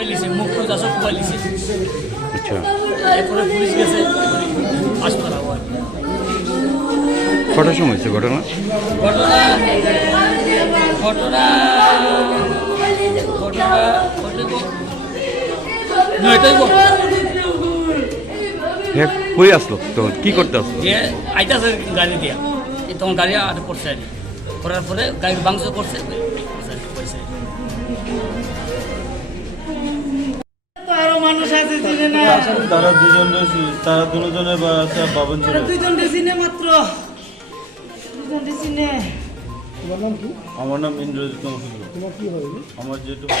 লিছে মুক্ত দাস লিছে আচ্ছা, এরপরে পুলিশ গেছে হাসপাতাল হওয়ার কটার সময় হয়েছে ঘটনা? ঘটনা ঘটনা ঘটনা নয়টাই হ্যাঁ, কই আসলো তখন, কি করতে আসলো? আইতাছে গাড়ি দিয়া তখন গাড়ি আটক করছে আর কি। করার পরে গাড়ির বাংশ করছে পয়সা আরো মানুষ আছে চিনে না, তারা দুজনের বাবন ছিল। দুইজনকে চিনে মাত্র, দুইজনকে চিনে। আমার নাম ইন্দ্রজিৎ। আমার যেটুকু